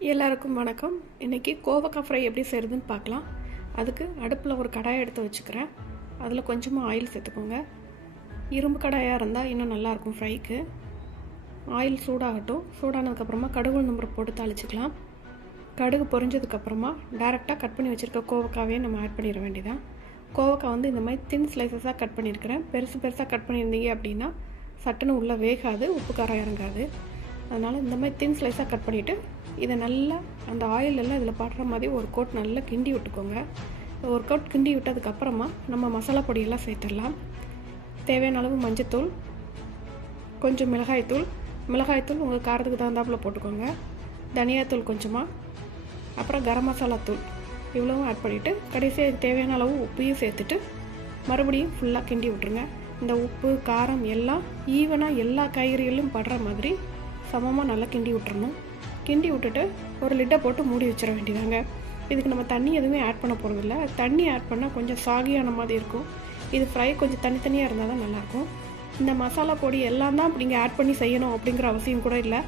எல்லாருக்கும் வணக்கம். இன்றைக்கி கோவக்காய் ஃப்ரை எப்படி செய்கிறதுன்னு பார்க்கலாம். அதுக்கு அடுப்பில் ஒரு கடாயை எடுத்து வச்சுக்கிறேன். அதில் கொஞ்சமாக ஆயில் சேர்த்துக்கோங்க. இரும்பு கடாயாக இருந்தால் இன்னும் நல்லாயிருக்கும் ஃப்ரைக்கு. ஆயில் சூடாகட்டும். சூடானதுக்கப்புறமா கடுகு நம்பர் போட்டு தாளிச்சிக்கலாம். கடுகு பொரிஞ்சதுக்கப்புறமா டேரெக்டாக கட் பண்ணி வச்சுருக்க கோவக்காவே நம்ம ஆட் பண்ணிட வேண்டியதான் கோவக்காய் வந்து இந்த மாதிரி தின் ஸ்லைசஸாக கட் பண்ணியிருக்கிறேன். பெருசு பெருசாக கட் பண்ணியிருந்தீங்க அப்படின்னா சட்டுன்னு உள்ளே வேகாது உப்பு காரம் இறங்காது. அதனால் இந்த மாதிரி தின் ஸ்லைஸாக கட் பண்ணிவிட்டு இதை நல்லா அந்த ஆயில் எல்லாம் இதில் படுற மாதிரி ஒரு கோட் நல்லா கிண்டி விட்டுக்கோங்க. ஒரு கோட் கிண்டி விட்டதுக்கப்புறமா நம்ம மசாலா பொடியெல்லாம் சேர்த்துடலாம். தேவையான அளவு மஞ்சத்தூள் கொஞ்சம் மிளகாய்த்தூள் மிளகாய்த்தூள் உங்கள் காரத்துக்கு தகுந்தாப்புல போட்டுக்கோங்க. தனியாத்தூள் கொஞ்சமாக அப்புறம் கரம் மசாலா தூள். இவ்வளவும் ஆட் பண்ணிவிட்டு கடைசியாக தேவையான அளவு உப்பையும் சேர்த்துட்டு மறுபடியும் ஃபுல்லாக கிண்டி விட்ருங்க இந்த உப்பு காரம் எல்லாம் ஈவனாக எல்லா காய்கறிகளும் படுற மாதிரி சமமாக நல்லா கிண்டி விட்டுறணும். கிண்டி விட்டுட்டு ஒரு லிட்டை போட்டு மூடி வச்சிட வேண்டியதாங்க. இதுக்கு நம்ம தண்ணி எதுவுமே ஆட் பண்ண போகிறதில்ல தண்ணி ஆட் பண்ணால் கொஞ்சம் சாகியான மாதிரி இருக்கும். இது ஃப்ரை கொஞ்சம் தனித்தனியாக இருந்தால் தான் நல்லாயிருக்கும். இந்த மசாலா பொடி எல்லாம் தான் நீங்கள் ஆட் பண்ணி செய்யணும் அப்படிங்கிற அவசியம் கூட இல்லை.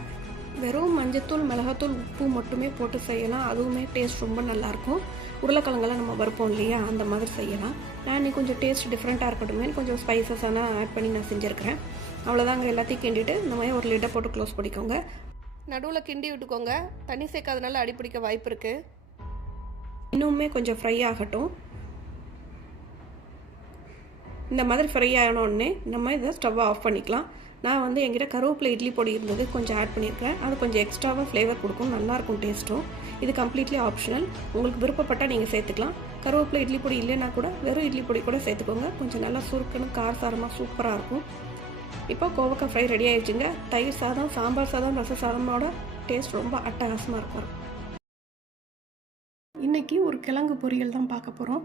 வெறும் மஞ்சத்தூள் மிளகாத்தூள் உப்பு மட்டுமே போட்டு செய்யலாம். அதுவுமே டேஸ்ட் ரொம்ப நல்லாயிருக்கும். உருளைக்கிழங்கெல்லாம் நம்ம வறுப்போம் இல்லையா? அந்த மாதிரி செய்யலாம். நான் இன்னைக்கு கொஞ்சம் டேஸ்ட் டிஃப்ரெண்ட்டாக இருக்கட்டுமே. கொஞ்சம் ஸ்பைசஸான ஆட் பண்ணி நான் செஞ்சுருக்கிறேன். அவ்வளோதாங்க எல்லாத்தையும் கிண்டிட்டு இந்த மாதிரி ஒரு லிட்டை போட்டு க்ளோஸ் பண்ணிக்கோங்க. நடுவில் கிண்டி விட்டுக்கோங்க. தண்ணி சேர்க்காதனால அடிப்பிடிக்க வாய்ப்பு இருக்குது இன்னுமே கொஞ்சம் ஃப்ரை ஆகட்டும். இந்த மாதிரி ஃப்ரை ஆகணுன்னே நம்ம இதை ஸ்டவ்வை ஆஃப் பண்ணிக்கலாம். நான் வந்து எங்கிட்ட கருவேப்பிலை இட்லி பொடி இருந்தது கொஞ்சம் ஆட் பண்ணியிருக்கேன் அது கொஞ்சம் எக்ஸ்ட்ராவாக ஃப்ளேவர் கொடுக்கும் நல்லாயிருக்கும் டேஸ்ட்டும் இது கம்ப்ளீட்லி ஆப்ஷனல் உங்களுக்கு விருப்பப்பட்டால் நீங்கள் சேர்த்துக்கலாம். கருவேப்பிலை இட்லி பொடி இல்லைன்னா கூட வெறும் இட்லி பொடி கூட சேர்த்துக்கோங்க. கொஞ்சம் நல்லா சுருக்குன்னு காரசாரமாக சூப்பராக இருக்கும். இப்போ கோவக்காய் ஃப்ரை ரெடி ஆயிடுச்சுங்க. தயிர் சாதம் சாம்பார் சாதம் ரச சாதமோட டேஸ்ட் ரொம்ப அட்டகாசமாக இருக்கும். இன்னைக்கு ஒரு கிழங்கு பொரியல் தான் பார்க்க போகிறோம்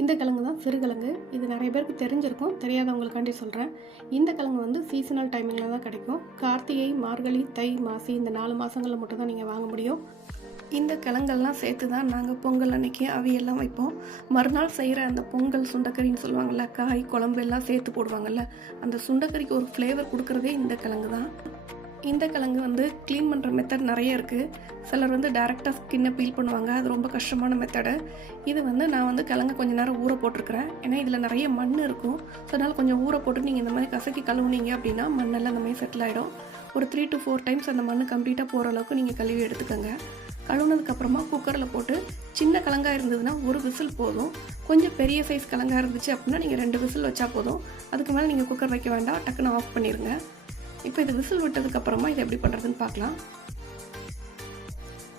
இந்த கிழங்கு தான் சிறுகிழங்கு. இது நிறைய பேருக்கு தெரிஞ்சிருக்கும். தெரியாதவங்களுக்காண்டி சொல்கிறேன் இந்த கிழங்கு வந்து சீசனல் டைமிங்கில் தான் கிடைக்கும். கார்த்திகை மார்கழி தை மாசி இந்த நாலு மாதங்களில் மட்டும்தான் நீங்கள் வாங்க முடியும். இந்த கிழங்கெல்லாம் சேர்த்து தான் நாங்கள் பொங்கல் அன்னைக்கு அவியெல்லாம் வைப்போம். மறுநாள் செய்கிற அந்த பொங்கல் சுண்டக்கறின்னு சொல்லுவாங்கள்ல காய் குழம்பு எல்லாம் சேர்த்து போடுவாங்கல்ல அந்த சுண்டக்கறிக்கு ஒரு ஃப்ளேவர் கொடுக்குறதே இந்த கிழங்கு தான் இந்த கிழங்கு வந்து க்ளீன் பண்ணுற மெத்தட் நிறைய இருக்குது சிலர் வந்து டேரெக்டாக ஸ்கின்னை பீல் பண்ணுவாங்க. அது ரொம்ப கஷ்டமான மெத்தடு இது வந்து நான் வந்து கிழங்கு கொஞ்சம் நேரம் ஊற போட்டிருக்கிறேன். ஏன்னா இதில் நிறைய மண் இருக்கும். ஸோ அதனால் கொஞ்சம் ஊற போட்டு நீங்கள் இந்த மாதிரி கசக்கி கழுவுனீங்க அப்படின்னா மண்ணெல்லாம் இந்த மாதிரி செட்டில் ஆகிடும் ஒரு த்ரீ டு ஃபோர் டைம்ஸ் அந்த மண் கம்ப்ளீட்டாக போகிற அளவுக்கு நீங்கள் கழுவி எடுத்துக்கோங்க. கழுவுனதுக்கப்புறமா குக்கரில் போட்டு சின்ன கலங்காய் இருந்ததுன்னா ஒரு விசில் போதும். கொஞ்சம் பெரிய சைஸ் கலங்காய் இருந்துச்சு அப்படின்னா நீங்கள் ரெண்டு விசில் வச்சா போதும். அதுக்கு மேலே நீங்கள் குக்கர் வைக்க வேண்டாம். டக்குன்னு ஆஃப் பண்ணிடுங்க இப்போ இது விசில் விட்டதுக்கப்புறமா இதை எப்படி பண்ணுறதுன்னு பார்க்கலாம்.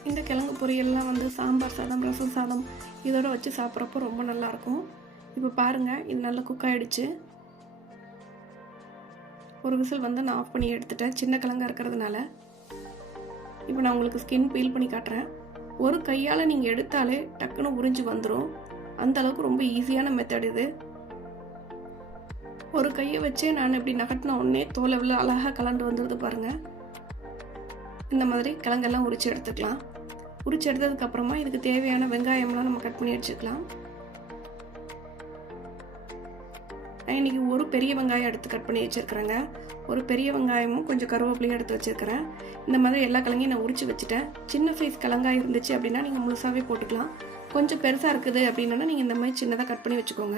இந்த கிழங்கு பொரியல்லாம் வந்து சாம்பார் சாதம் ரசம் சாதம் இதோட வச்சு சாப்பிட்றப்போ ரொம்ப நல்லாயிருக்கும். இப்போ பாருங்கள் இது நல்லா குக் ஆகிடுச்சு ஒரு விசில் வந்து நான் ஆஃப் பண்ணி எடுத்துட்டேன். சின்ன கிழங்கா இருக்கிறதுனால. இப்போ நான் உங்களுக்கு ஸ்கின் பீல் பண்ணி காட்டுறேன். ஒரு கையால் நீங்கள் எடுத்தாலே டக்குன்னு உறிஞ்சு வந்துடும் அந்த அளவுக்கு ரொம்ப ஈஸியான மெத்தட் இது. ஒரு கையை வச்சு நான் இப்படி நகட்டின உடனே தோலை விழு அழகாக கலண்டு வந்துடுது பாருங்கள் இந்த மாதிரி கிழங்கெல்லாம் உரிச்சு எடுத்துக்கலாம். உரிச்சு எடுத்ததுக்கப்புறமா இதுக்கு தேவையான வெங்காயம்லாம் நம்ம கட் பண்ணி வச்சுக்கலாம். நான் இன்னைக்கு ஒரு பெரிய வெங்காயம் எடுத்து கட் பண்ணி வச்சுருக்கிறேங்க. ஒரு பெரிய வெங்காயமும் கொஞ்சம் கருவேப்பிலையும் எடுத்து வச்சுருக்கிறேன். இந்த மாதிரி எல்லா கிழங்கையும் நான் உரிச்சு வச்சுட்டேன். சின்ன சைஸ் கிழங்காய் இருந்துச்சு அப்படின்னா நீங்கள் முழுசாகவே போட்டுக்கலாம். கொஞ்சம் பெருசாக இருக்குது அப்படின்னா நீங்கள் இந்த மாதிரி சின்னதாக கட் பண்ணி வச்சுக்கோங்க.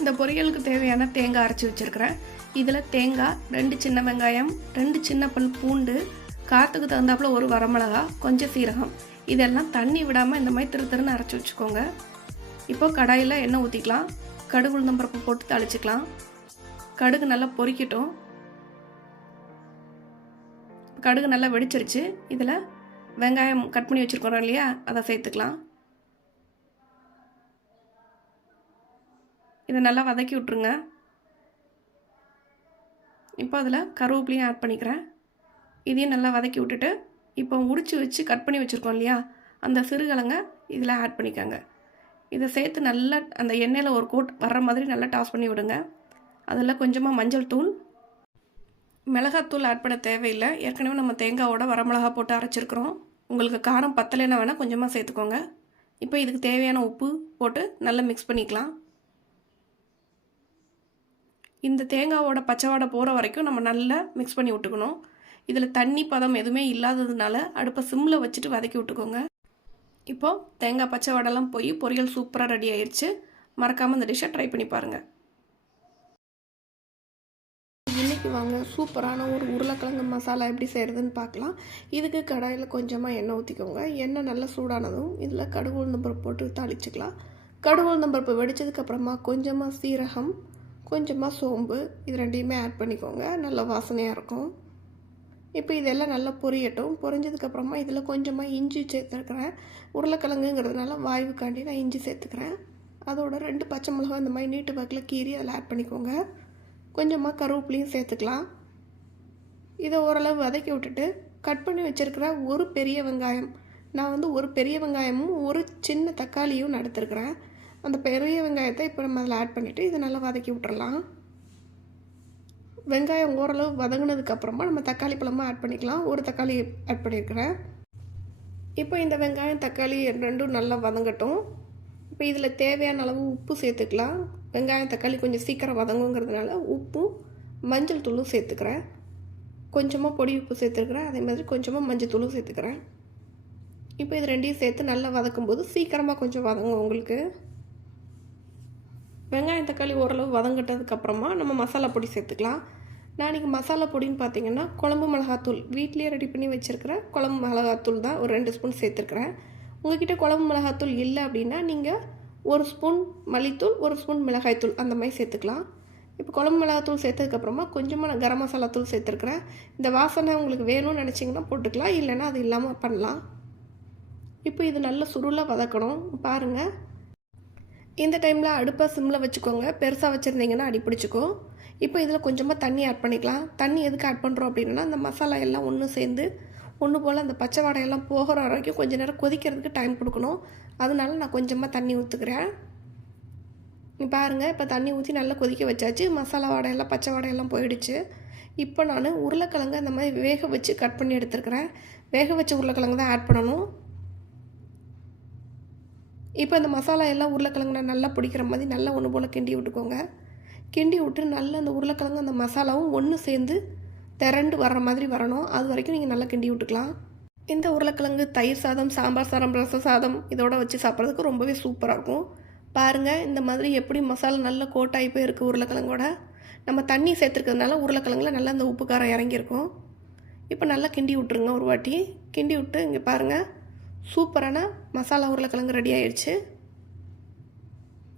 இந்த பொரியலுக்கு தேவையான தேங்காய் அரைச்சி வச்சுருக்கிறேன். இதில் தேங்காய் ரெண்டு சின்ன வெங்காயம் ரெண்டு சின்ன பல் பூண்டு காற்றுக்கு தகுந்தாப்புல ஒரு வரமிளகா கொஞ்சம் சீரகம். இதெல்லாம் தண்ணி விடாமல் இந்த மாதிரி திரு திருன்னு அரைச்சி வச்சுக்கோங்க. இப்போ கடாயில் எண்ணெய் ஊற்றிக்கலாம் கடுகு உளுந்தம்பருப்பு போட்டு தாளிச்சிக்கலாம். கடுகு நல்லா பொரிக்கட்டும் கடுகு நல்லா வெடிச்சிருச்சு. இதில் வெங்காயம் கட் பண்ணி வச்சுருக்கோம் இல்லையா? அதை சேர்த்துக்கலாம். இதை நல்லா வதக்கி விட்ருங்க இப்போ அதில் கருவேப்பிலையும் ஆட் பண்ணிக்கிறேன். இதையும் நல்லா வதக்கி விட்டுட்டு இப்போ உரிச்சு வச்சு கட் பண்ணி வச்சுருக்கோம் இல்லையா? அந்த சிறுகிழங்க இதில் ஆட் பண்ணிக்கோங்க. இதை சேர்த்து நல்லா அந்த எண்ணெயில் ஒரு கோட் வர்ற மாதிரி நல்லா டாஸ் பண்ணி விடுங்க. அதில் கொஞ்சமாக மஞ்சள் தூள் மிளகாத்தூள் ஆட் பண்ண தேவையில்லை. ஏற்கனவே நம்ம தேங்காவோட வரமிளகா போட்டு அரைச்சிருக்கிறோம். உங்களுக்கு காரம் பத்தலைன்னா வேணால் கொஞ்சமாக சேர்த்துக்கோங்க. இப்போ இதுக்கு தேவையான உப்பு போட்டு நல்லா மிக்ஸ் பண்ணிக்கலாம். இந்த தேங்காவோட பச்சைவாடை போகிற வரைக்கும் நம்ம நல்லா மிக்ஸ் பண்ணி விட்டுக்கணும். இதில் தண்ணி பதம் எதுவுமே இல்லாததுனால அடுப்பை சிம்மில் வச்சுட்டு வதக்கி விட்டுக்கோங்க. இப்போது தேங்காய் பச்சை வடைலாம் போய் பொரியல் சூப்பராக ரெடி ஆயிடுச்சு மறக்காமல் இந்த டிஷ்ஷை ட்ரை பண்ணி பாருங்கள் இன்றைக்கி வாங்க சூப்பரான ஒரு உருளைக்கிழங்கு மசாலா எப்படி செய்கிறதுன்னு பார்க்கலாம். இதுக்கு கடாயில் கொஞ்சமாக எண்ணெய் ஊற்றிக்கோங்க எண்ணெய் நல்லா சூடானதும் இதில் கடுகு உளுந்தம்பருப்பு போட்டு தாளிச்சுக்கலாம். கடுகு உளுந்தம்பருப்பு வெடித்ததுக்கப்புறமா கொஞ்சமாக சீரகம் கொஞ்சமாக சோம்பு இது ரெண்டையுமே ஆட் பண்ணிக்கோங்க. நல்ல வாசனையாக இருக்கும். இப்போ இதெல்லாம் நல்லா பொரியட்டும். பொரிஞ்சதுக்கப்புறமா இதில் கொஞ்சமாக இஞ்சி சேர்த்துருக்குறேன். உருளைக்கிழங்குங்கிறதுனால வாய்வுக்காண்டி நான் இஞ்சி சேர்த்துக்கிறேன். அதோட ரெண்டு பச்சை மிளகாய் இந்த மாதிரி நீட்டு வாக்கில் கீறி அதில் ஆட் பண்ணிக்கோங்க. கொஞ்சமாக கருவேப்பிலையும் சேர்த்துக்கலாம். இதை ஓரளவு வதக்கி விட்டுட்டு கட் பண்ணி வச்சுருக்கிற ஒரு பெரிய வெங்காயம். நான் வந்து ஒரு பெரிய வெங்காயமும் ஒரு சின்ன தக்காளியும் நடத்துருக்குறேன். அந்த பெரிய வெங்காயத்தை இப்போ நம்ம அதில் ஆட் பண்ணிவிட்டு இதை நல்லா வதக்கி விட்டுறலாம். வெங்காயம் ஓரளவு வதங்கினதுக்கப்புறமா நம்ம தக்காளி பழமாக ஆட் பண்ணிக்கலாம். ஒரு தக்காளி ஆட் பண்ணியிருக்கிறேன் இப்போ இந்த வெங்காயம் தக்காளி ரெண்டும் நல்லா வதங்கட்டும். இப்போ இதில் தேவையான அளவு உப்பு சேர்த்துக்கலாம். வெங்காயம் தக்காளி கொஞ்சம் சீக்கிரம் வதங்குங்கிறதுனால உப்பும் மஞ்சள் தூளும் சேர்த்துக்கிறேன். கொஞ்சமாக பொடி உப்பு சேர்த்துருக்குறேன். அதே மாதிரி கொஞ்சமாக மஞ்சள் தூளும் சேர்த்துக்கிறேன். இப்போ இது ரெண்டையும் சேர்த்து நல்லா வதக்கும்போது சீக்கிரமாக கொஞ்சம் வதங்கும் உங்களுக்கு. வெங்காயம் தக்காளி ஓரளவு வதங்கிட்டதுக்கப்புறமா நம்ம மசாலா பொடி சேர்த்துக்கலாம். நான் இன்றைக்கி மசாலா பொடின்னு பார்த்தீங்கன்னா குழம்பு மிளகாத்தூள். வீட்லேயே ரெடி பண்ணி வச்சுருக்கிற குழம்பு மிளகாத்தூள் தான் ஒரு ரெண்டு ஸ்பூன் சேர்த்துருக்குறேன். உங்ககிட்ட குழம்பு மிளகாத்தூள் இல்லை அப்படின்னா நீங்கள் ஒரு ஸ்பூன் மல்லித்தூள் ஒரு ஸ்பூன் மிளகாய்த்தூள் அந்த மாதிரி சேர்த்துக்கலாம். இப்போ குழம்பு மிளகாத்தூள் சேர்த்ததுக்கப்புறமா கொஞ்சமாக நான் கரம் மசாலா தூள் சேர்த்துருக்குறேன். இந்த வாசனை உங்களுக்கு வேணும்னு நினச்சிங்கன்னா போட்டுக்கலாம் இல்லைன்னா அது இல்லாமல் பண்ணலாம். இப்போ இது நல்ல சுருளாக வதக்கணும். பாருங்கள் இந்த டைமில் அடுப்பை சிம்மில் வச்சுக்கோங்க. பெருசாக வச்சுருந்தீங்கன்னா அடி பிடிச்சிக்கும் இப்போ இதில் கொஞ்சமாக தண்ணி ஆட் பண்ணிக்கலாம். தண்ணி எதுக்கு ஆட் பண்ணுறோம் அப்படின்னா அந்த மசாலா எல்லாம் ஒன்று சேர்ந்து ஒன்று போல் அந்த பச்சை வாடையெல்லாம் போகிற வரைக்கும் கொஞ்சம் நேரம் கொதிக்கிறதுக்கு டைம் கொடுக்கணும். அதனால நான் கொஞ்சமாக தண்ணி ஊற்றுக்கிறேன் பாருங்கள் இப்போ தண்ணி ஊற்றி நல்லா கொதிக்க வச்சாச்சு. மசாலா வாடையெல்லாம் பச்சை வாடையெல்லாம் போயிடுச்சு. இப்போ நான் உருளைக்கிழங்கு அந்த மாதிரி வேக வச்சு கட் பண்ணி எடுத்துருக்கிறேன். வேக வச்ச உருளைக்கிழங்கு தான் ஆட் பண்ணணும். இப்போ இந்த மசாலா எல்லாம் உருளைக்கிழங்குல நல்லா பிடிக்கிற மாதிரி நல்லா ஒன்று போல் கிண்டி விட்டுக்கோங்க. கிண்டி விட்டு நல்லா அந்த உருளைக்கிழங்கு அந்த மசாலாவும் ஒன்று சேர்ந்து திரண்டு வர்ற மாதிரி வரணும். அது வரைக்கும் நீங்கள் நல்லா கிண்டி விட்டுக்கலாம். இந்த உருளைக்கிழங்கு தயிர் சாதம் சாம்பார் சாதம் ரச சாதம் இதோட வச்சு சாப்பிட்றதுக்கு ரொம்பவே சூப்பராக இருக்கும். பாருங்கள் இந்த மாதிரி எப்படி மசாலா நல்ல கோட்டாகி போயிருக்கு உருளைக்கிழங்கோட. நம்ம தண்ணி சேர்த்துருக்கிறதுனால உருளைக்கிழங்குல நல்லா அந்த உப்பு காரம் இறங்கியிருக்கும். இப்போ நல்லா கிண்டி விட்டுருங்க ஒரு வாட்டி. கிண்டி விட்டு இங்கே பாருங்கள் சூப்பரான மசாலா உருளைக்கிழங்கு ரெடி ஆயிடுச்சு.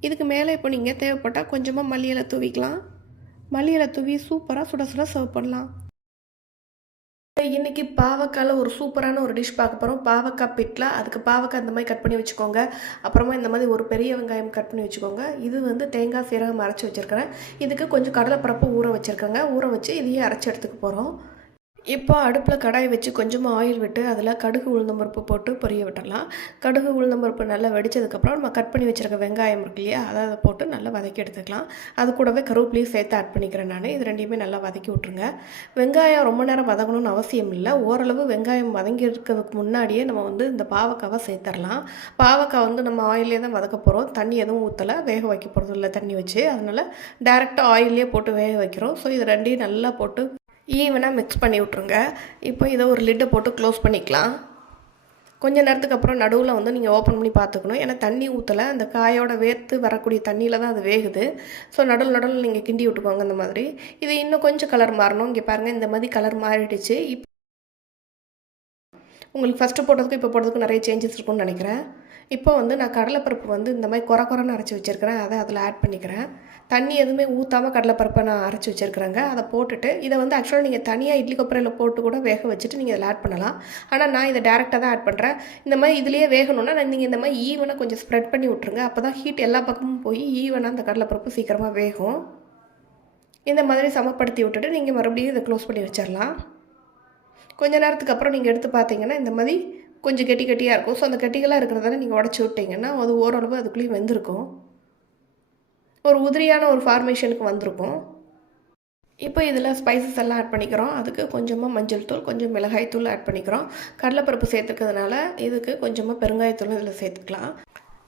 இதுக்கு மேலே இப்போ நீங்கள் தேவைப்பட்டால் கொஞ்சமாக மல்லி தூவிக்கலாம். மல்லி தூவி சூப்பராக சுட சுட சர்வ் பண்ணலாம். இன்றைக்கி பாவக்காயில் ஒரு சூப்பரான ஒரு டிஷ் பார்க்க போகிறோம் பாவக்காய் பிட்லா அதுக்கு பாவக்காய் இந்த மாதிரி கட் பண்ணி வச்சுக்கோங்க. அப்புறமா இந்த மாதிரி ஒரு பெரிய வெங்காயம் கட் பண்ணி வச்சுக்கோங்க. இது வந்து தேங்காய் சீரகம் அரைச்சி வச்சுருக்கிறேன். இதுக்கு கொஞ்சம் கடலைப்பரப்பு ஊற வச்சுருக்கேங்க. ஊற வச்சு இதையே அரைச்சி எடுத்துக்க போகிறோம் இப்போ அடுப்பில் கடாய் வச்சு கொஞ்சமாக ஆயில் விட்டு அதில் கடுகு உளுந்தம்பருப்பு போட்டு பொரிய விட்டுடலாம். கடுகு உளுந்தம்பருப்பு நல்லா வெடிச்சதுக்கப்புறம் நம்ம கட் பண்ணி வச்சுருக்க வெங்காயம் இருக்கு இல்லையா அதை அதை போட்டு நல்லா வதக்கி எடுத்துக்கலாம். அது கூடவே கருவேப்பிலையும் சேர்த்து ஆட் பண்ணிக்கிறேன் நான். இது ரெண்டையுமே நல்லா வதக்கி விட்ருங்க வெங்காயம் ரொம்ப நேரம் வதங்கணும்னு அவசியம் இல்லை. ஓரளவு வெங்காயம் வதங்கி இருக்கிறதுக்கு முன்னாடியே நம்ம வந்து இந்த பாவக்காவை சேர்த்துடலாம் பாவக்காய் வந்து நம்ம ஆயிலே தான் வதக்க போகிறோம் தண்ணி எதுவும் ஊற்றலை வேக வைக்க போகிறது இல்லை தண்ணி வச்சு. அதனால் டேரெக்டாக ஆயிலே போட்டு வேக வைக்கிறோம். ஸோ இது ரெண்டையும் நல்லா போட்டு ஈவனாக மிக்ஸ் பண்ணி விட்ருங்க இப்போ இதை ஒரு லிட்டை போட்டு க்ளோஸ் பண்ணிக்கலாம். கொஞ்ச நேரத்துக்கு அப்புறம் நடுவில் வந்து நீங்கள் ஓப்பன் பண்ணி பார்த்துக்கணும். ஏன்னா தண்ணி ஊற்றலை அந்த காயோட வேர்த்து வரக்கூடிய தண்ணியில் தான் அது வேகுது. ஸோ நடுவில் நடுவில் நீங்கள் கிண்டி விட்டுக்கோங்க அந்த மாதிரி. இது இன்னும் கொஞ்சம் கலர் மாறணும். இங்கே பாருங்கள் இந்த மாதிரி கலர் மாறிடுச்சு. இப்போ உங்களுக்கு ஃபஸ்ட்டு போட்டதுக்கும் இப்போ போட்டதுக்கும் நிறைய சேஞ்சஸ் இருக்கும்னு நினைக்கிறேன். இப்போ வந்து நான் கடலைப்பருப்பு வந்து இந்த மாதிரி குறை குறைன்னு அரைச்சி வச்சுருக்கிறேன். அதை அதில் ஆட் பண்ணிக்கிறேன். தண்ணி எதுவுமே ஊற்றாமல் கடலைப்பருப்பை நான் அரைச்சி வச்சுருக்கிறேங்க. அதை போட்டுட்டு இதை வந்து ஆக்சுவலாக நீங்கள் தனியாக இட்லி கொப்பரையில் போட்டு கூட வேக வச்சுட்டு நீங்கள் இதில் ஆட் பண்ணலாம். ஆனால் நான் இதை டேரெக்டாக தான் ஆட் பண்ணுறேன் இந்த மாதிரி இதுலேயே வேகணும்னா நீங்கள் இந்த மாதிரி ஈவனாக கொஞ்சம் ஸ்ப்ரெட் பண்ணி விட்ருங்க அப்போ தான் ஹீட் எல்லா பக்கமும் போய் ஈவனாக அந்த கடலைப்பருப்பு சீக்கிரமாக வேகும். இந்த மாதிரி சமப்படுத்தி விட்டுட்டு நீங்கள் மறுபடியும் இதை க்ளோஸ் பண்ணி வச்சிடலாம் கொஞ்ச நேரத்துக்கு அப்புறம் நீங்கள் எடுத்து பார்த்தீங்கன்னா இந்த மாதிரி கொஞ்சம் கெட்டி கெட்டியாக இருக்கும். ஸோ அந்த கெட்டிகளாக இருக்கிறதால நீங்கள் உடச்சி விட்டிங்கன்னா அது ஓரளவு அதுக்குள்ளேயும் வெந்திருக்கும். ஒரு உதிரியான ஒரு ஃபார்மேஷனுக்கு வந்திருக்கும். இப்போ இதில் ஸ்பைசஸ் எல்லாம் ஆட் பண்ணிக்கிறோம். அதுக்கு கொஞ்சமாக மஞ்சள் தூள் கொஞ்சம் மிளகாய் தூள் ஆட் பண்ணிக்கிறோம். கடலைப்பருப்பு சேர்த்துக்கிறதுனால இதுக்கு கொஞ்சமாக பெருங்காயத்தூள் இதில் சேர்த்துக்கலாம்.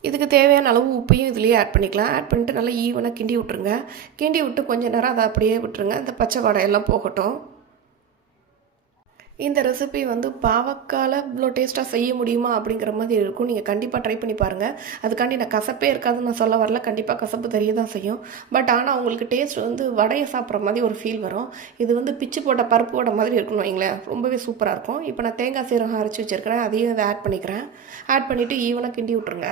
இதுக்கு தேவையான அளவு உப்பையும் இதுலேயே ஆட் பண்ணிக்கலாம். ஆட் பண்ணிட்டு நல்லா ஈவனாக கிண்டி விட்ருங்க கிண்டி விட்டு கொஞ்சம் நேரம் அதை அப்படியே விட்டுருங்க. அந்த பச்சை வடை எல்லாம் போகட்டும். இந்த ரெசிபி வந்து பாவக்கால இவ்வளோ டேஸ்ட்டாக செய்ய முடியுமா அப்படிங்கிற மாதிரி இருக்கும். நீங்கள் கண்டிப்பாக ட்ரை பண்ணி பாருங்கள் அதுக்காண்டி நான் கசப்பே இருக்காதுன்னு நான் சொல்ல வரல. கண்டிப்பாக கசப்பு தெரிய தான் செய்யும். பட் ஆனால் உங்களுக்கு டேஸ்ட் வந்து வடையை சாப்பிட்ற மாதிரி ஒரு ஃபீல் வரும். இது வந்து பிச்சு போட்ட பருப்பு போட மாதிரி இருக்கணும் வைங்களேன். ரொம்பவே சூப்பராக இருக்கும். இப்போ நான் தேங்காய் சீரகம் அரைச்சி வச்சுருக்கிறேன். அதையும் இதை ஆட் பண்ணிக்கிறேன் ஆட் பண்ணிவிட்டு ஈவனாக கிண்டி விட்ருங்க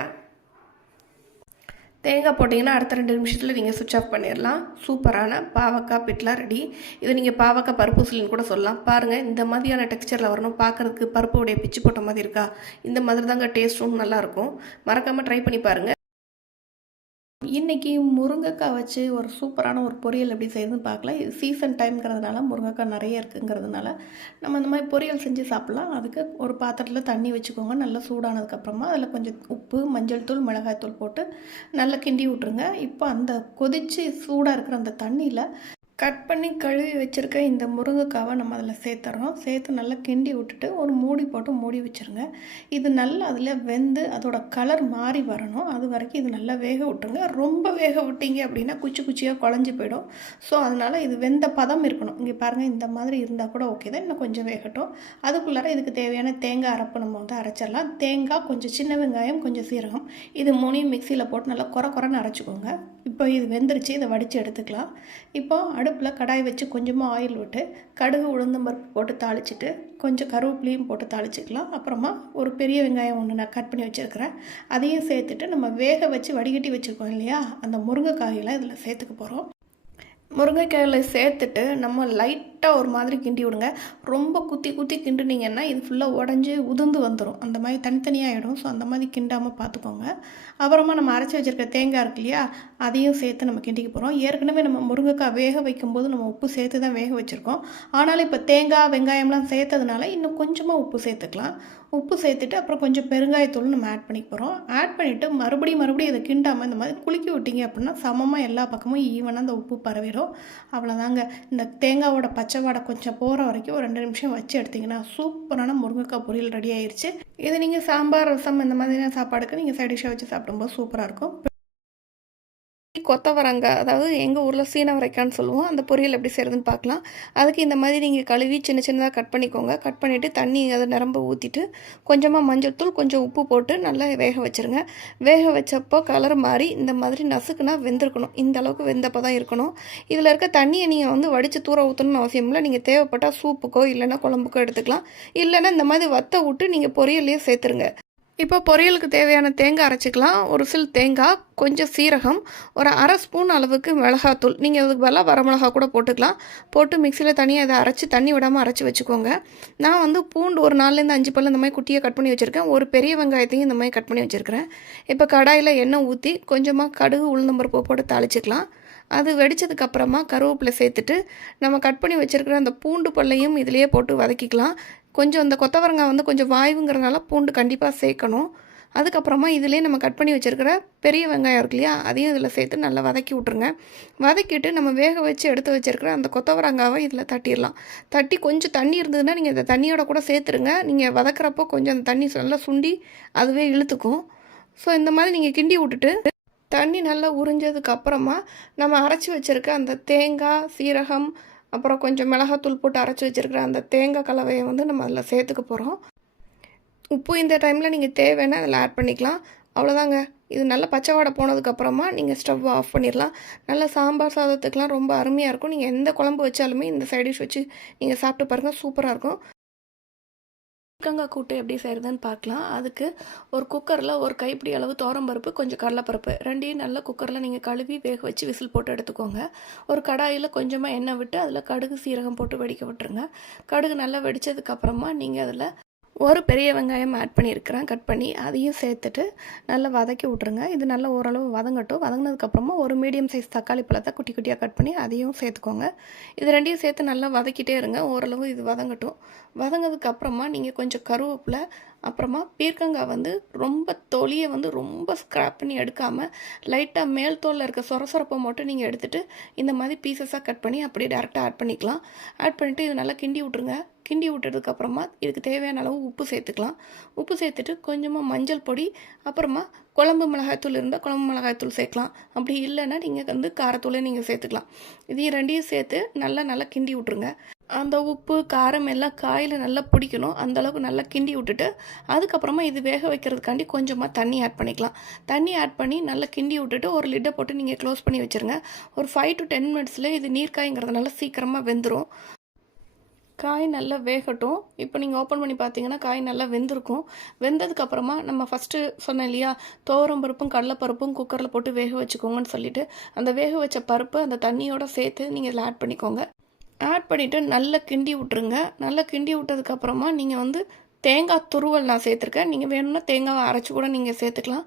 தேங்காய் போட்டிங்கன்னா அடுத்த ரெண்டு நிமிஷத்தில் நீங்கள் சுவிட்ச் ஆஃப் பண்ணிடலாம் சூப்பரான பாவக்காய் பிட்லாம் ரெடி இதை நீங்கள் பாவக்காய் பருப்பு சிலின்னு கூட சொல்லலாம். பாருங்கள் இந்த மாதிரியான டெக்ஸ்சரில் வரணும். பார்க்குறதுக்கு பருப்புடைய பிச்சு போட்ட மாதிரி இருக்கா? இந்த மாதிரி தாங்க டேஸ்ட்டும் நல்லாயிருக்கும் மறக்காமல் ட்ரை பண்ணி பாருங்கள் இன்றைக்கி முருங்கைக்காய் வச்சு ஒரு சூப்பரான ஒரு பொரியல் எப்படி செய்யுதுன்னு பார்க்கலாம் இது சீசன் டைம்ங்கிறதுனால முருங்கைக்காய் நிறைய இருக்குங்கிறதுனால நம்ம இந்த மாதிரி பொரியல் செஞ்சு சாப்பிட்லாம். அதுக்கு ஒரு பாத்திரத்தில் தண்ணி வச்சுக்கோங்க. நல்லா சூடானதுக்கப்புறமா அதில் கொஞ்சம் உப்பு மஞ்சள் தூள் மிளகாய் தூள் போட்டு நல்லா கிண்டி விட்ருங்க இப்போ அந்த கொதித்து சூடாக இருக்கிற அந்த தண்ணியில் கட் பண்ணி கழுவி வச்சுருக்க இந்த முருங்கைக்காவை நம்ம அதில் சேர்த்துறோம். சேர்த்து நல்லா கிண்டி விட்டுட்டு ஒரு மூடி போட்டு மூடி வச்சுருங்க. இது நல்லா அதில் வெந்து அதோட கலர் மாறி வரணும். அது வரைக்கும் இது நல்லா வேக விட்டுருங்க. ரொம்ப வேக விட்டீங்க அப்படின்னா குச்சி குச்சியாக குழஞ்சி போயிடும். ஸோ அதனால் இது வெந்த பதம் இருக்கணும். இங்கே பாருங்கள் இந்த மாதிரி இருந்தால் கூட ஓகே தான். இன்னும் கொஞ்சம் வேகட்டும். அதுக்குள்ளார இதுக்கு தேவையான தேங்காய் அரப்பு நம்ம வந்து அரைச்சிடலாம். தேங்காய் கொஞ்சம் சின்ன வெங்காயம் கொஞ்சம் சீரகம். இது மூணையும் மிக்சியில் போட்டு நல்லா குறை குறைன்னு அரைச்சிக்கோங்க. இப்போ இது வெந்துருச்சு. இதை வடித்து எடுத்துக்கலாம். இப்போ அடுப்பில் கடாய் வச்சு கொஞ்சமாக ஆயில் விட்டு கடுகு உளுந்தம் பருப்பு போட்டு தாளிச்சிட்டு கொஞ்சம் கருவேப்பிலையும் போட்டு தாளிச்சிக்கலாம். அப்புறமா ஒரு பெரிய வெங்காயம் ஒன்று நான் கட் பண்ணி வச்சுருக்கிறேன். அதையும் சேர்த்துட்டு நம்ம வேக வச்சு வடிகட்டி வச்சுருக்கோம் இல்லையா? அந்த முருங்கைக்காயெல்லாம் இதில் சேர்த்துக்க போகிறோம் முருங்கைக்காயில் சேர்த்துட்டு நம்ம லைட் லைட்டாக ஒரு மாதிரி கிண்டி விடுங்க. ரொம்ப குத்தி குத்தி கிண்டுனீங்கன்னா இது ஃபுல்லாக உடஞ்சி உதிர்ந்து வந்துடும் அந்த மாதிரி தனித்தனியாகிடும் ஸோ அந்த மாதிரி கிண்டாமல் பார்த்துக்கோங்க அப்புறமா நம்ம அரைச்சி வச்சுருக்க தேங்காய் இருக்கு இல்லையா அதையும் சேர்த்து நம்ம கிண்டிக்க போகிறோம் ஏற்கனவே நம்ம முருங்கைக்காய் வேக வைக்கும்போது நம்ம உப்பு சேர்த்து தான் வேக வச்சுருக்கோம். ஆனாலும் இப்போ தேங்காய் வெங்காயம்லாம் சேர்த்ததுனால இன்னும் கொஞ்சமாக உப்பு சேர்த்துக்கலாம். உப்பு சேர்த்துட்டு அப்புறம் கொஞ்சம் பெருங்காயத்தூள் நம்ம ஆட் பண்ணிக்க போகிறோம் ஆட் பண்ணிவிட்டு மறுபடியும் மறுபடியும் இதை கிண்டாமல் இந்த மாதிரி குலுக்கி விட்டீங்க அப்படின்னா சமமாக எல்லா பக்கமும் ஈவனாக அந்த உப்பு பரவிடும் அவ்வளோதாங்க இந்த தேங்காவோட பச்சை வாடை கொஞ்சம் போகிற வரைக்கும் ஒரு ரெண்டு நிமிஷம் வச்சு எடுத்திங்கன்னா சூப்பரான முருங்கைக்காய் பொரியல் ரெடி ஆயிடுச்சு இது நீங்கள் சாம்பார் ரசம் இந்த மாதிரியான சாப்பாடுக்கு நீங்கள் சைடிஷாக வச்சு சாப்பிடும்போது சூப்பராக இருக்கும். கொத்தவரங்காய் அதாவது எங்கள் ஊரில் சீனவரைக்கான்னு சொல்லுவோம். அந்த பொரியல் எப்படி செய்கிறதுன்னு பார்க்கலாம். அதுக்கு இந்த மாதிரி நீங்கள் கழுவி சின்ன சின்னதாக கட் பண்ணிக்கோங்க. கட் பண்ணிவிட்டு தண்ணி அதை நிரம்ப ஊற்றிட்டு கொஞ்சமாக மஞ்சள் தூள் கொஞ்சம் உப்பு போட்டு நல்லா வேக வச்சுருங்க. வேக வச்சப்போ கலர் மாறி இந்த மாதிரி நசுக்குனா வெந்திருக்கணும். இந்த அளவுக்கு வெந்தப்போ தான் இருக்கணும். இதில் இருக்க தண்ணியை நீங்கள் வந்து வடித்து தூர ஊற்றணும்னு அவசியம் இல்லை. நீங்கள் தேவைப்பட்டால் சூப்புக்கோ இல்லைன்னா குழம்புக்கோ எடுத்துக்கலாம். இல்லைன்னா இந்த மாதிரி வத்த விட்டு நீங்கள் பொரியல்லையே சேர்த்துருங்க. இப்போ பொரியலுக்கு தேவையான தேங்காய் அரைச்சிக்கலாம். ஒரு சில் தேங்காய் கொஞ்சம் சீரகம் ஒரு அரை ஸ்பூன் அளவுக்கு மிளகாத்தூள். நீங்கள் அதுக்கு பதிலாக வரமிளகா கூட போட்டுக்கலாம். போட்டு மிக்சியில் தனியாக இதை அரைச்சி தண்ணி விடாமல் அரைச்சி வச்சுக்கோங்க. நான் வந்து பூண்டு ஒரு நாலுலேருந்து அஞ்சு பல்லு இந்த மாதிரி குட்டியாக கட் பண்ணி வச்சுருக்கேன். ஒரு பெரிய வெங்காயத்தையும் இந்த மாதிரி கட் பண்ணி வச்சுருக்கிறேன். இப்போ கடாயில் எண்ணெய் ஊற்றி கொஞ்சமாக கடுகு உளுந்தம்பருப்பு போட்டு தாளிச்சிக்கலாம். அது வெடித்ததுக்கப்புறமா கருவேப்பிலை சேர்த்துட்டு நம்ம கட் பண்ணி வச்சுருக்கிற அந்த பூண்டு பல்லையும் இதிலேயே போட்டு வதக்கிக்கலாம். கொஞ்சம் அந்த கொத்தவரங்காய் வந்து கொஞ்சம் வாய்வுங்கிறனால பூண்டு கண்டிப்பாக சேர்க்கணும். அதுக்கப்புறமா இதிலே நம்ம கட் பண்ணி வச்சுருக்கிற பெரிய வெங்காயம் இருக்கு இல்லையா அதையும் இதில் சேர்த்து நல்லா வதக்கி விட்ருங்க வதக்கிட்டு நம்ம வேக வச்சு எடுத்து வச்சுருக்கிற அந்த கொத்தவரங்காவை இதில் தட்டிடலாம். தட்டி கொஞ்சம் தண்ணி இருந்ததுன்னா நீங்கள் இந்த தண்ணியோட கூட சேர்த்துருங்க. நீங்கள் வதக்கிறப்போ கொஞ்சம் அந்த தண்ணி நல்லா சுண்டி அதுவே இழுத்துக்கும். ஸோ இந்த மாதிரி நீங்கள் கிண்டி விட்டுட்டு தண்ணி நல்லா உறிஞ்சதுக்கு அப்புறமா நம்ம அரைச்சி வச்சுருக்க அந்த தேங்காய் சீரகம் அப்புறம் கொஞ்சம் மிளகாத்தூள் போட்டு அரைச்சி வச்சுருக்கிற அந்த தேங்காய் கலவையை வந்து நம்ம அதில் சேர்த்துக்க போகிறோம். உப்பு இந்த டைமில் நீங்கள் தேவைன்னா அதில் ஆட் பண்ணிக்கலாம். அவ்வளோதாங்க. இது நல்லா பச்சை வாடை போனதுக்கப்புறமா நீங்கள் ஸ்டவ் ஆஃப் பண்ணிடலாம். நல்ல சாம்பார் சாதத்துக்கெலாம் ரொம்ப அருமையாக இருக்கும். நீங்கள் எந்த குழம்பு வச்சாலுமே இந்த சைட் டிஷ் வச்சு நீங்கள் சாப்பிட்டு பாருங்கள் சூப்பராக இருக்கும். பீர்க்கங்காய் கூட்டு எப்படி செய்கிறதுன்னு பார்க்கலாம். அதுக்கு ஒரு குக்கரில் ஒரு கைப்பிடி அளவு பருப்பு கொஞ்சம் கடலைப்பருப்பு. ரெண்டையும் நல்லா குக்கரில் நீங்கள் கழுவி வேக வச்சு விசில் போட்டு எடுத்துக்கோங்க. ஒரு கடாயில் கொஞ்சமாக எண்ணெய் விட்டு அதில் கடுகு சீரகம் போட்டு வெடிக்க விட்டுருங்க. கடுகு நல்லா வெடித்ததுக்கப்புறமா நீங்கள் அதில் ஒரு பெரிய வெங்காயம் ஆட் பண்ணியிருக்கிறேன் கட் பண்ணி அதையும் சேர்த்துட்டு நல்லா வதக்கி விட்ருங்க இது நல்லா ஓரளவு வதங்கட்டும். வதங்கினதுக்கப்புறமா ஒரு மீடியம் சைஸ் தக்காளி பழத்தை குட்டி குட்டியாக கட் பண்ணி அதையும் சேர்த்துக்கோங்க. இது ரெண்டையும் சேர்த்து நல்லா வதக்கிட்டே இருங்க. ஓரளவு இது வதங்கட்டும். வதங்கினதுக்கப்புறமா நீங்கள் கொஞ்சம் கருவேப்பிலை அப்புறமா பீர்க்கங்காய் வந்து ரொம்ப தொலியை வந்து ரொம்ப ஸ்க்ராப் பண்ணி எடுக்காமல் லைட்டாக மேல் தோலில் இருக்க சொரசொரப்பை மட்டும் நீங்கள் எடுத்துகிட்டு இந்த மாதிரி பீசஸாக கட் பண்ணி அப்படியே டேரெக்டாக ஆட் பண்ணிக்கலாம். ஆட் பண்ணிவிட்டு இது நல்லா கிண்டி விட்ருங்க கிண்டி விட்டதுக்கப்புறமா இதுக்கு தேவையான அளவு உப்பு சேர்த்துக்கலாம். உப்பு சேர்த்துட்டு கொஞ்சமாக மஞ்சள் பொடி அப்புறமா குழம்பு மிளகாய்த்தூள் இருந்தால் குழம்பு மிளகாய்த்தூள் சேர்க்கலாம். அப்படி இல்லைன்னா நீங்கள் வந்து காரத்தூளே நீங்கள் சேர்த்துக்கலாம். இதையும் ரெண்டையும் சேர்த்து நல்லா நல்லா கிண்டி விட்ருங்க அந்த உப்பு காரம் எல்லாம் காயில் நல்லா பிடிக்கணும். அந்தளவுக்கு நல்லா கிண்டி விட்டுட்டு அதுக்கப்புறமா இது வேக வைக்கிறதுக்காண்டி கொஞ்சமாக தண்ணி ஆட் பண்ணிக்கலாம். தண்ணி ஆட் பண்ணி நல்லா கிண்டி விட்டுட்டு ஒரு லிட்டை போட்டு நீங்கள் க்ளோஸ் பண்ணி வச்சுருங்க. ஒரு ஃபைவ் டு டென் மினிட்ஸில் இது நீர்க்காய்ங்கிறதுனால சீக்கிரமாக வெந்துடும் காய் நல்லா வேகட்டும். இப்போ நீங்கள் ஓப்பன் பண்ணி பார்த்தீங்கன்னா காய் நல்லா வெந்திருக்கும். வெந்ததுக்கப்புறமா நம்ம ஃபஸ்ட்டு சொன்னேன் இல்லையா துவரம் பருப்பும் கடலைப்பருப்பும் குக்கரில் போட்டு வேக வச்சுக்கோங்கன்னு சொல்லிட்டு அந்த வேக வச்ச பருப்பு அந்த தண்ணியோட சேர்த்து நீங்கள் இதில் ஆட் பண்ணிக்கோங்க. ஆட் பண்ணிவிட்டு நல்லா கிண்டி விட்ருங்க நல்லா கிண்டி விட்டதுக்கப்புறமா நீங்கள் வந்து தேங்காய் துருவல் நான் சேர்த்துருக்கேன். நீங்கள் வேணும்னா தேங்காவை அரைச்சி கூட நீங்கள் சேர்த்துக்கலாம்.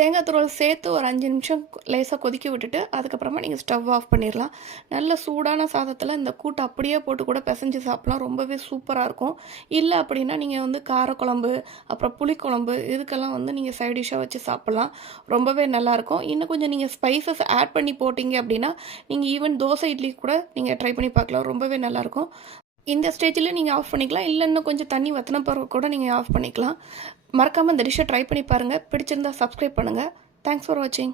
தேங்காய் துருவல் சேர்த்து ஒரு அஞ்சு நிமிஷம் லேசாக கொதிக்க விட்டுட்டு அதுக்கப்புறமா நீங்கள் ஸ்டவ் ஆஃப் பண்ணிடலாம் நல்ல சூடான சாதத்தில் இந்த கூட்டை அப்படியே போட்டு கூட பிசைஞ்சு சாப்பிட்லாம். ரொம்பவே சூப்பராக இருக்கும். இல்லை அப்படின்னா நீங்கள் வந்து காரக்குழம்பு அப்புறம் புளிக்குழம்பு இதுக்கெல்லாம் வந்து நீங்கள் சைட் டிஷ்ஷாக வச்சு சாப்பிட்லாம். ரொம்பவே நல்லாயிருக்கும் இன்னும் கொஞ்சம் நீங்கள் ஸ்பைசஸ் ஆட் பண்ணி போட்டிங்க அப்படின்னா நீங்கள் ஈவன் தோசை இட்லி கூட நீங்கள் ட்ரை பண்ணி பார்க்கலாம். ரொம்பவே நல்லாயிருக்கும் இந்த ஸ்டேஜில் நீங்கள் ஆஃப் பண்ணிக்கலாம். இல்லை இன்னும் கொஞ்சம் தண்ணி வத்தின பிறகு கூட நீங்கள் ஆஃப் பண்ணிக்கலாம். மறக்காமல் இந்த டிஷ்ஷை ட்ரை பண்ணி பாருங்கள் பிடிச்சிருந்தா சப்ஸ்கிரைப் பண்ணுங்கள் தேங்க்ஸ் ஃபார் வாட்சிங்